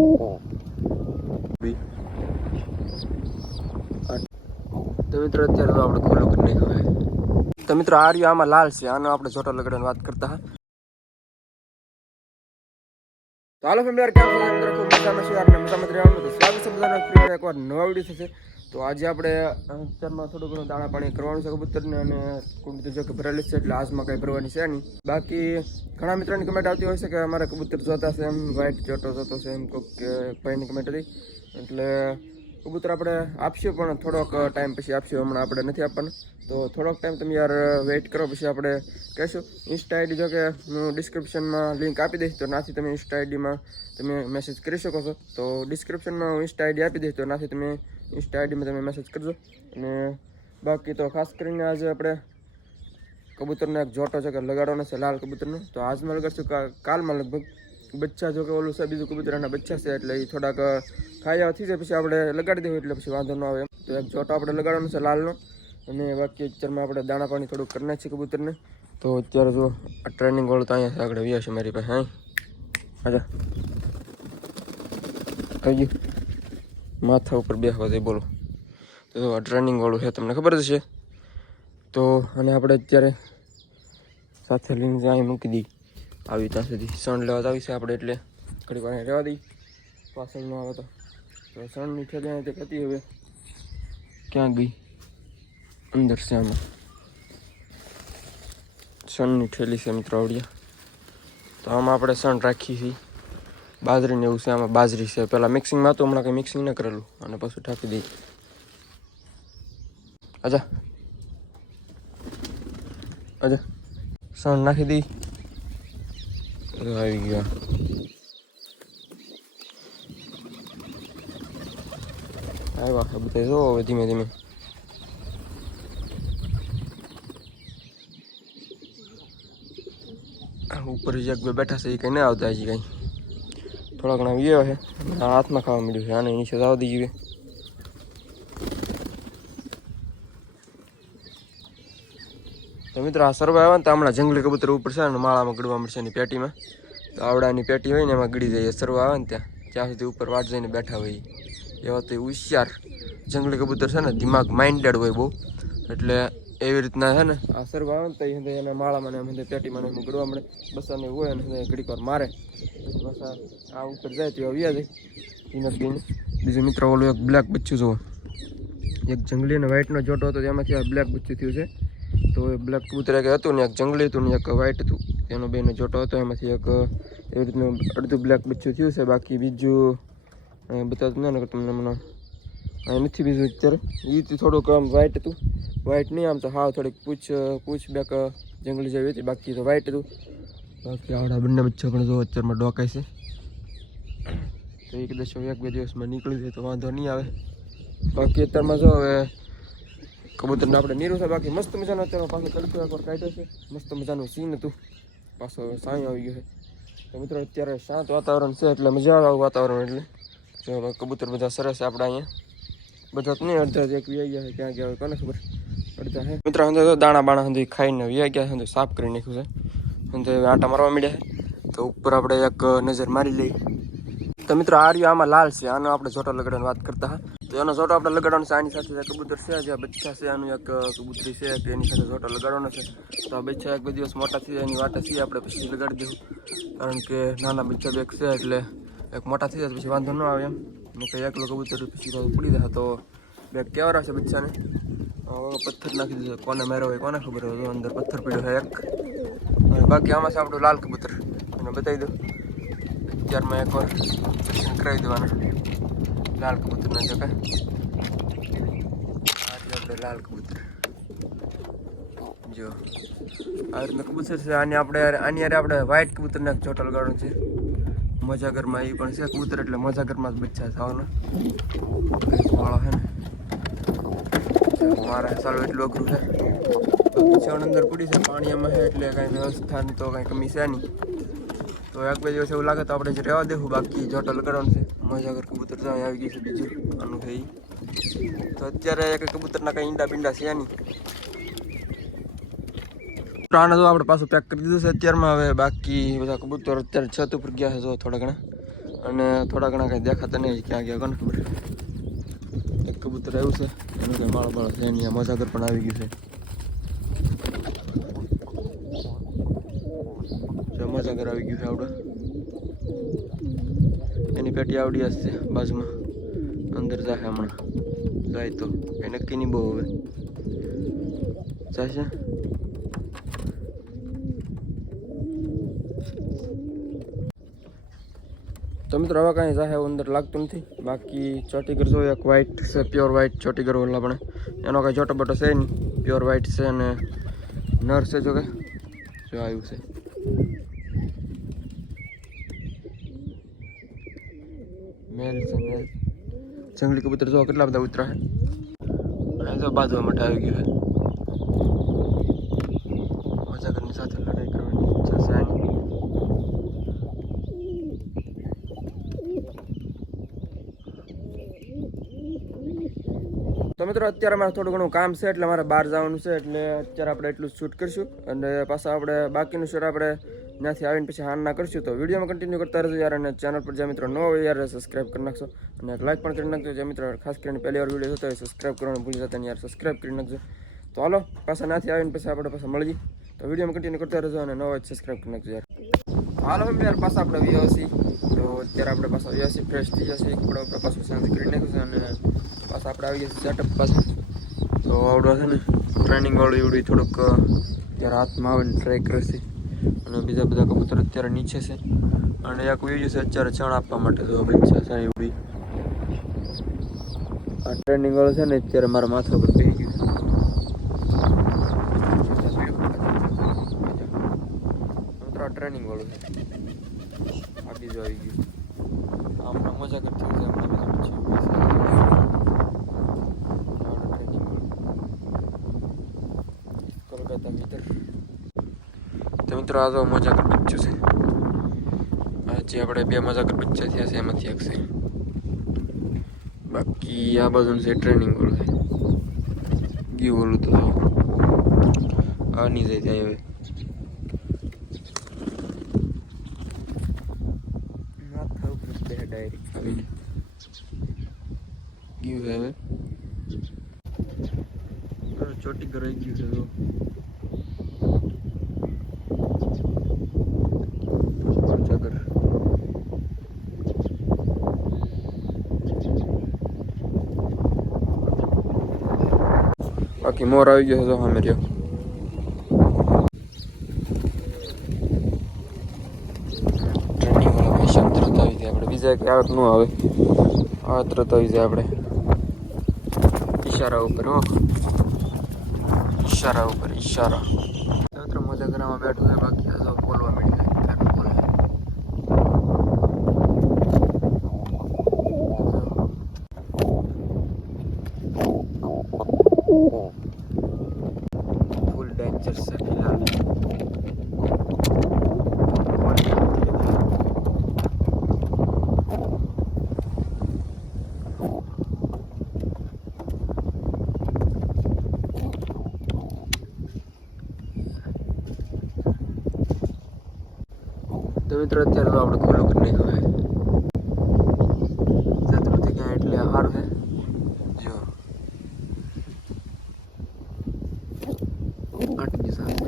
તો મિત્રો અત્યારે તો આપણે ખોલો કરી નાખ્યો છે. તો મિત્રો આ રહ્યો આમાં લાલ છે, આનો આપણે જોટો લગાડવાની વાત કરતા હા. તો હાલો ફેમિલી કેમ છો અંદર ખૂબ મજામાં છે અને મજામાં રહેવાનું. તો સ્વાગત છે બધાનો ફરી એકવાર નવા વિડીયો થશે. તો આજે આપણે અત્યારમાં થોડું ઘણું દાણા પાણી કરવાનું છે કબૂતરને, અને કબૂતર જો કે ભરેલી છે એટલે આજમાં કંઈ ભરવાની છે નહીં. બાકી ઘણા મિત્રોની કમેન્ટ આવતી હોય છે કે અમારે કબૂતર જોતા છે, એમ વ્હાઈટ જોટો જોતો છે એમ કોઈક ભાઈની કમેન્ટ હતી. એટલે કબૂતર આપણે આપશું પણ થોડોક ટાઈમ પછી આપશું, હમણાં આપણે નથી આપવાના. તો થોડોક ટાઈમ તમે યાર વેઇટ કરો, પછી આપણે કહીશું. ઇન્સ્ટા આઈડી જો કે હું ડિસ્ક્રિપ્શનમાં લિંક આપી દઈશ, તો નાથી તમે ઇન્સ્ટા આઈડીમાં તમે મેસેજ કરી શકો છો. તો ડિસ્ક્રિપ્શનમાં હું ઇન્સ્ટા આઈડી આપી દઈશ, તો નાથી તમે ઇન્સ્ટા આઈડીમાં તમે મેસેજ કરજો. અને બાકી તો ખાસ કરીને આજે આપણે કબૂતરનો એક જોટો છે કે લગાડવાનો છે લાલ કબૂતરનો. તો આજમાં લગાડશું, કાલમાં લગભગ બચ્ચા જો કે ઓલું છે બીજું કબૂતરના બચ્ચા છે, એટલે એ થોડાક ખાયા થઈ જાય પછી આપણે લગાડી દેવું, એટલે પછી વાંધો ન આવે એમ. તો એક જોટો આપણે લગાડવાનો છે લાલનો. અને બાકી અત્યારમાં આપણે દાણા પાણી થોડુંક કરી નાખીએ કબૂતરને. તો અત્યારે જો આ ટ્રેનિંગ વાળું તો અહીંયા આગળ વ્યા છે મારી પાસે. હા આવી ગયું માથા ઉપર બેસવા દે બોલો. તો આ ટ્રેનિંગ વાળું છે, તમને ખબર જ છે. તો અને આપણે અત્યારે સાથે લઈને અહીં મૂકી દઈ આવી ત્યાં સુધી. સણ લેવા આવી છે આપણે, એટલે ઘડી વાર રહેવા દઈ, પાછળ ન આવે તો. સણની ઠેલી તે કહેતી હવે ક્યાં ગઈ, અંદર છે આમાં સણની ઠેલી છે મિત્રો આવડિયા. તો આમાં આપણે સણ રાખી છીએ, બાજરીને એવું છે આમાં. બાજરી છે પહેલાં મિક્સિંગમાં હતું, હમણાં કંઈ મિક્સિંગ ન કરેલું, અને પછી ઢાંકી દઈ. અજા અજા સણ નાખી દઈ. આવી ગયા આવ્યા બધા જો હવે ધીમે ધીમે. ઉપર એક બે બેઠા છે, એ કંઈ ના આવતા હજી કંઈ. થોડા ઘણા વ્યવ છે, હાથમાં ખાવા મળ્યું છે, આને નીચે આવવા દઈએ. તો મિત્રો આ સરવા આવે ને તો હમણાં જંગલી કબૂતર ઉપર છે ને માળામાં ગળવા મળશે એની પેટીમાં. તો આવડાની પેટી હોય ને એમાં ગળી જાય. સરવા આવે ને ત્યાં સુધી ઉપર વાટ જઈને બેઠા હોય. એવા તો હોશિયાર જંગલી કબૂતર છે ને, દિમાગ માઇન્ડેડ હોય બહુ. એટલે એવી રીતના છે ને આ સરવા આવે ને તો એના માળામાં ને પેટીમાં એમાં ગળવા મળે. બસાને હોય અને ઘડીક વાર મારે, બસ આ ઉપર જાય તો આવ્યા જાય ધીમે ધીમે. બીજું મિત્રો ઓલું એક બ્લેક બચ્ચું જુઓ, એક જંગલી અને વ્હાઈટનો જોટો હતો, તેમાંથી આ બ્લેક બચ્ચું થયું છે. તો એ બ્લેક કબૂતર એક હતું ને એક જંગલી હતું ને એક વ્હાઈટ હતું, એનો બેનો જોટો હતો. એમાંથી એક એવી રીતનું અડધું બ્લેક બચ્ચું થયું છે. બાકી બીજું બતાવતું ના તમને મને અહીં નથી બીજું અત્યારે. એ થોડુંક આમ વ્હાઈટ હતું, વ્હાઈટ નહીં આમ તો હાવ થોડીક પૂછ બેક જંગલી જેવી હતી, બાકી તો વ્હાઈટ હતું. બાકી આવડા બંને બચ્ચા પણ જો અત્યારમાં ડોકાય છે. તો એક દશો એક બે દિવસમાં નીકળી જાય તો વાંધો નહીં આવે. બાકી અત્યારમાં જો હવે કબૂતરને આપણે નીરું છે. બાકી મસ્ત મજાનો અત્યારે પાછો તડકો એકવાર કાઢ્યો છે, મસ્ત મજાનું સીન હતું, પાછો સાંઈ આવી ગયો છે. તો મિત્રો અત્યારે શાંત વાતાવરણ છે, એટલે મજા આવે આવું વાતાવરણ. એટલે જો કબૂતર બધા સરસ છે આપણા અહીંયા. બધા તો નહીં, અડધા એક વ્યાઈ ગયા છે, ક્યાં ગયા હોય કોને ખબર. અડધા હે મિત્રો અંદર તો દાણા બાણા સુધી ખાઈને વ્યાઈ ગયા છે, સાફ કરી નાખ્યું છે. અંદર આટા મારવા મળ્યા છે. તો ઉપર આપણે એક નજર મારી લઈએ. તો મિત્રો આ રહ્યો આમાં લાલ છે, આનો આપણે જોટો લગાડવાની વાત કરતા હા. તો એનો જોટો આપણે લગાડવાનો છે. આની સાથે કબૂતર છે, જે બચ્ચા છે, આનું એક કબૂતરી છે કે એની સાથે જોટો લગાડવાનો છે. તો આ બચ્ચા એક બે દિવસ મોટા થઈ જાય એની વાટે છીએ આપણે પછી લગાડી દઈશું, કારણ કે નાના બચ્ચા બેક છે એટલે એક મોટા થઈ જાય પછી વાંધો ન આવે એમ. ને કંઈ એકલો કબૂતર પછી પડી જાય તો બેગ કેવા રહેશે બચ્ચાને. પથ્થર નાખી દીધો, કોને માર્યો હોય કોને ખબર હોય. અંદર પથ્થર પડ્યો છે એક. બાકી આમાં છે આપણું લાલ કબૂતર, એને બતાવી દો. અત્યારમાં એકવાર દર્શન કરાવી દેવાના લાલ કબૂતરના જગા. આપણે લાલ કબૂતર જો આ રીતના કબૂતર છે. આની યારે આપણે વ્હાઈટ કબૂતરને એક જોટો લગાડવાનો છે. મજાગરમાં એ પણ છે કબૂતર, એટલે મજાગરમાં જ બચ્ચા થવાના વાળો છે ને. મારા સારું એટલું અઘરું છે. છણ અંદર પડી છે, પાણી એમાં છે, એટલે કાંઈ વ્યવસ્થાની તો કાંઈ કમી છે નહીં. તો એક બે દિવસ એવું લાગે તો આપણે જે રહેવા દેવું. બાકી જોટો લગાડવાનું છે. મજાગર કબૂતર ત્યાં આવી ગઈ છે બીજું આનું છે. તો અત્યારે એક કબૂતરના કંઈ ઈંડા બીંડા છે નહીં. આને તો આપણે પાછું પેક કરી દીધું છે અત્યારમાં. હવે બાકી બધા કબૂતર અત્યારે છત ઉપર ગયા છે જો થોડા ઘણા. અને થોડા ઘણા કંઈ દેખાતા નહીં ક્યાં ગયા કોને ખબર. એક કબૂતર આવ્યું છે એનું કંઈ માળો બાળો છે એની મજાગર પણ આવી ગયું છે. મજાગર આવી ગયું છે આવડે. એની પેટી આવડી હશે બાજુમાં અંદર જાય હમણાં જાય તો એ નક્કી નહીં બહુ હવે જશે. તો મિત્રો હવે કાંઈ જાય અંદર લાગતું નથી. બાકી ચોટીગર જો એક વ્હાઈટ છે પ્યોર વ્હાઈટ ચોટીગર ઓલા પણ એનો કાંઈ ચોટો બોટો છે નહીં પ્યોર વ્હાઈટ છે અને નર છે જો કે જો આવ્યું છે. મેલ છે મેલ. જંગલી કબૂતર જો કેટલા બધા ઉતરા છે. અહીં તો બાંધવા માટે આવી ગયું છે. મજાકરની સાથે લડાઈ કરવાની ઈચ્છા છે આની. તો મિત્રો અત્યારે મારે થોડું ઘણું કામ છે એટલે મારે બહાર જવાનું છે એટલે અત્યારે આપણે એટલું શૂટ કરીશું અને પાછા આપણે બાકીનું શૂટ આપણે ત્યાંથી આવીને પછી હાલના કરશું. તો વિડીયોમાં કન્ટિન્યુ કરતા રહેજો યાર. અને ચેનલ પર જે મિત્રો ન હોય યાર સબસ્ક્રાઈબ કરી નાખશો અને એક લાઈક પણ કરી નાખજો. જે મિત્રો ખાસ કરીને પહેલી વાર વિડીયો જોતો હોય સબસ્ક્રાઈબ કરવાનું ભૂલી જતા યાર સબસ્ક્રાઈબ કરી નાખજો. તો હાલો પાછા ત્યાંથી આવીને પછી આપણે પાછા મળીએ. તો વિડીયોમાં કન્ટિન્યુ કરતા રહેજો અને ન હોય સબસ્ક્રાઈબ કરી નાખજો યાર. હાલો યાર પાછા આપણે વીઓસી. તો અત્યારે આપણે પાછા વીઓસી ફ્રેશ થઈ જશે કપડો આપણે પાછું સાંજ કરી નાખ્યું છે અને પાછા આપણે આવી જશે સેટઅપ પાછા. તો આવડો છે ને ટ્રેનિંગ વાળું એવડું થોડુંક ત્યારે હાથમાં આવીને ટ્રાય કરશે અને બીજા બધા કબૂતર અત્યારે નીચે છે અને એક વીડિયો છે અત્યારે ચણ આપવા માટે તો બચ્ચા છે એવડી. આ ટ્રેનિંગ વાળું છે ને અત્યારે મારા માથા પર બેસી ગયું. ટ્રેનિંગ વાળું છે આ બીજું આવી ગયું. હમણાં મજા કરતી હોય છે હમણાં કોલકાતા મિત્ર. તો મિત્રો આ તો મજાકર બચ્ચું છે. આજે આપણે 2 મજાકર બચ્ચા થયા છે એમાંથી એક છે. બાકી આ બાજુ છે ટ્રેનિંગ વાળું છે ગયું ઓલું તો આ નહીં જાય ત્યાં હવે માથા ઉપર બે ડાયરેક્ટ આવી ગયું છે હવે ચોટી કરાઈ ગયું છે તો બાકી મોર આવી ગયો તો સામે રહ્યો. ટ્રેનિંગ વાળા પૈસા તરત આવી જાય આપણે બીજા કે આવત ન આવે આ તરત આવી જાય આપણે ઈશારા ઉપર. હો ઈશારા ઉપર ઈશારા. મિત્રો મજા કરવામાં બેઠું છે બાકી આ બોલવા મળી જાય બોલે ફૂલ ડેન્જર છે ફિલહાલ. તો મિત્રો અત્યારે તો આપણે ખુલ્લું કરી નાખ્યું છે જતું ક્યાં એટલે સારું છે. જો 8 ની સાથે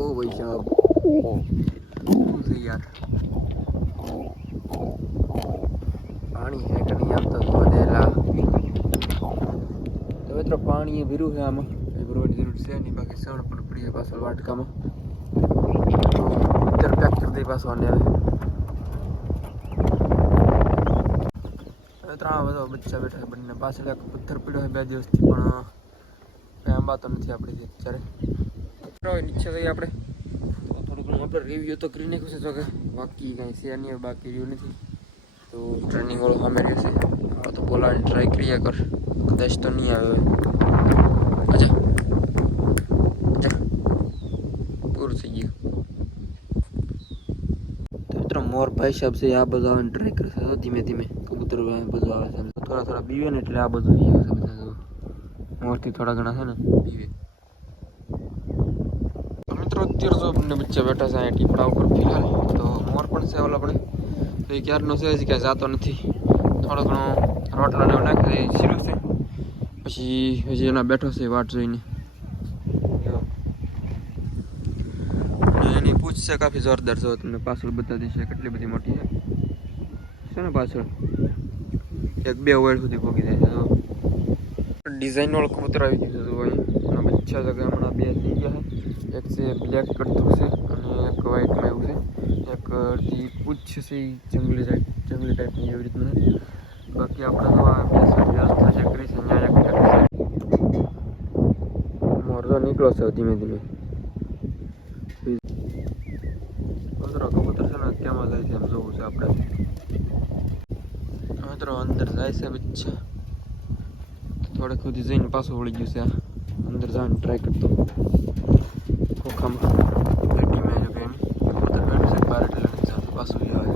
ઓ ભાઈ સાહેબ શું છે યાર પાણી હે કે નહીં આવતો વધેલા. તો મિત્રો પાણી એ ભીરું છે આમાં એ ભરવાની જરૂર છે નહીં. બાકી સણ પણ પડી પાછળ વાટકામાં અત્યારે પેક કરી દઈ પાછો આને હવે 3 બધા બચ્ચા બેઠા છે બંને. પાછળ એક પથ્થર પડ્યો છે 2 દિવસથી પણ કંઈ આંબા તો નથી આપણી અત્યારે. નીચે જઈએ આપણે તો થોડું ઘણું આપણે રિવ્યૂ તો કરી નાખ્યું છે જો કે બાકી કાંઈ છે નહીં બાકી રિવ્યૂ નથી. તો ટ્રેનિંગ વાળો સામે રહેશે હા તો બોલાવાની ટ્રાય કરીએ કર કદાચ તો નહીં આવે. અચ્છા અચ્છા પૂરું થઈ ગયું. મિત્રો મોર ભાઈ સાહેબ છે આ બધું આવવાની ટ્રાય કરશે ધીમે ધીમે કબૂતર બધું આવે છે થોડા થોડા બીવે ને એટલે આ બધું આવે છે બધા મોરથી થોડા ઘણા છે ને બીવે. મિત્રો અત્યારે તો બંને બચ્ચા બેઠા છે ટીપડા ઉપર ફિલહાલ. તો મોર પણ છે ઓલા આપણે તો એ ક્યારનો છે હજી કાંઈ જાતો નથી. થોડો ઘણો રોટલો ને એવું નાખી દે સીરું છે. પછી હજી એના બેઠો છે વાટ જોઈને. અને એની પૂછ છે કાફી જોરદાર છે. તમને પાછળ બતાવી છે કેટલી બધી મોટી છે ને પાછળ 1-2 ઓળ સુધી પોગી જાય છે. ડિઝાઇન વાળું કબૂતર આવી ગયું છે. જો એના બચ્ચા જગ્યા હમણાં 2 થઈ ગયા છે. એક છે બ્લેક કરતું છે અને એક વ્હાઈટમાં એવું છે. એક અડધી પૂછ છે એ જંગલી ટાઈપની એવી રીતના. બાકી આપણે તો આ વ્યવસ્થા ચેક કરી છે. અહીંયા એક મોર તો નીકળો છે ધીમે ધીમે. કબૂતર છે ને ક્યાંમાં જાય છે એમ જોવું છે આપણે. મિત્રો અંદર જાય છે બચ્ચા. થોડેક સુધી જઈને પાછું વળી ગયું છે. અંદર જવાની ટ્રાય કરતો ખોખામાં પેટીમાં જો કે એની કબૂતર બેઠું છે બહાર એટલે નથી જતું પાછું આવે.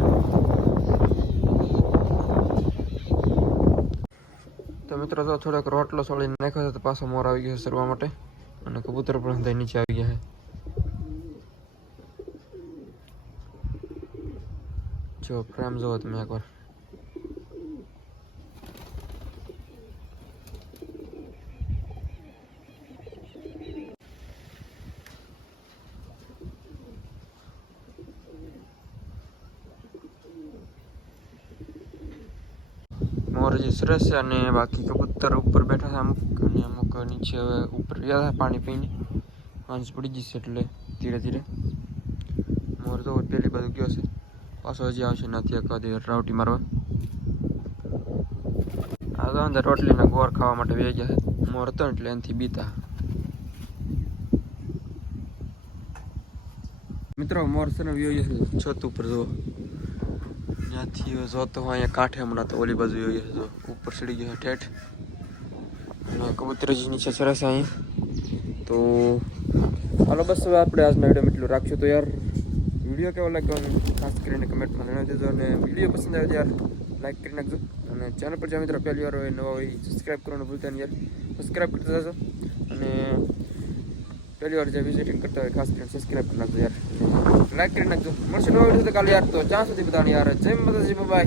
તો મિત્રો તો થોડોક રોટલો સોળીને નાખ્યો છે તો પાછો મોર આવી ગયો છે સરવા માટે. અને કબૂતર પણ અંદર નીચે આવી ગયા છે. જો ફ્રેમ જોવો તમે એકવાર. મોર જે સરસ છે અને બાકી કબૂતર ઉપર બેઠા છે અમુક અને અમુક નીચે હવે ઉપર ગયા હતા પાણી પીને. હાંજ પડી જશે એટલે ધીરે ધીરે. મોર તો પેલી બાજુ ગયો છે પાછો હજી આવશે નથી એકાદી રાવટી મારવા. આ તો અંદર રોટલીના ગોર ખાવા માટે વહી ગયા છે. મોર હતો એટલે એનાથી બીતા. મિત્રો મોર છે ને વ્યુ છત ઉપર જુઓ. ત્યાંથી જોતો હોય અહીંયા કાંઠે હમણાં તો ઓલી બાજુ જો ઉપર ચડી ગયો ઠેઠ. અને કબૂતર જ નીચે સરસ અહીંયા. તો હાલો બસ હવે આપણે આજના વિડીયોમાં એટલું રાખશું. તો યાર વિડીયો કેવો લાગ્યો ખાસ કરીને કમેન્ટમાં જણાવી દેજો. અને વિડીયો પસંદ આવે તો યાર લાઈક કરી નાખજો. અને ચેનલ પર જ્યાં મિત્રો પહેલી વાર હોય નવા હોય સબસ્ક્રાઈબ કરવાનું ભૂલતા નહીં યાર. સબસ્ક્રાઈબ કરતા જજો. અને પહેલી વાર જે વિઝિટિંગ કરતા હોય ખાસ કરીને સબસ્ક્રાઈબ કરી નાખજો યાર. લાઈક કરી નાખજો. મળશે નવા વિડીયો તો કાલે યાર. તો જ્યાં સુધી બધાને યાર જય માતાજી, બાય.